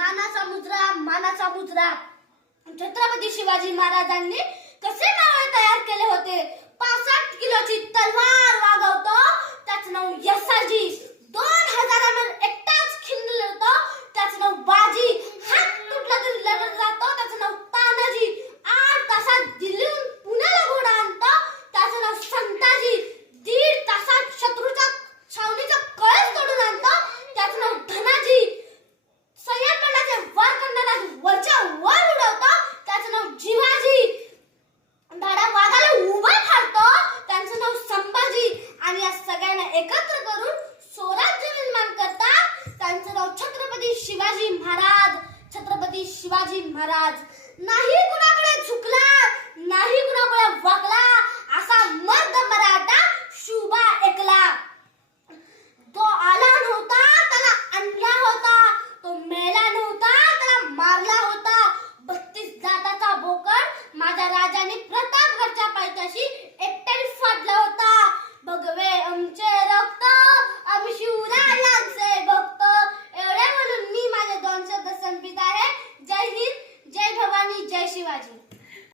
मानाचा मुजरा मानाचा मुजरा. छत्रपती शिवाजी महाराजांनी कसे मावळे तयार केले होते? पासष्ट किलोची तलवार वागवतो त्याचं नाव यसाजी. दोन हजारावर एकटाच खिंडलं होतं त्याचं नाव बाजी. हात तुटला तरी लढत जातो त्याचं नाव शिवाजी महाराज छत्रपती शिवाजी महाराज. नाही कुणाकडे झुकला नाही कुणाकडे वाकला असा मर्द मराठा शुभा एकला. तो आला नव्हता त्याला आणला होता. तो मेला नव्हता त्याला मारला होता. बत्तीस जाताचा भोकर माझ्या राजाने प्रतापगडच्या पायथ्याशी एक verdade.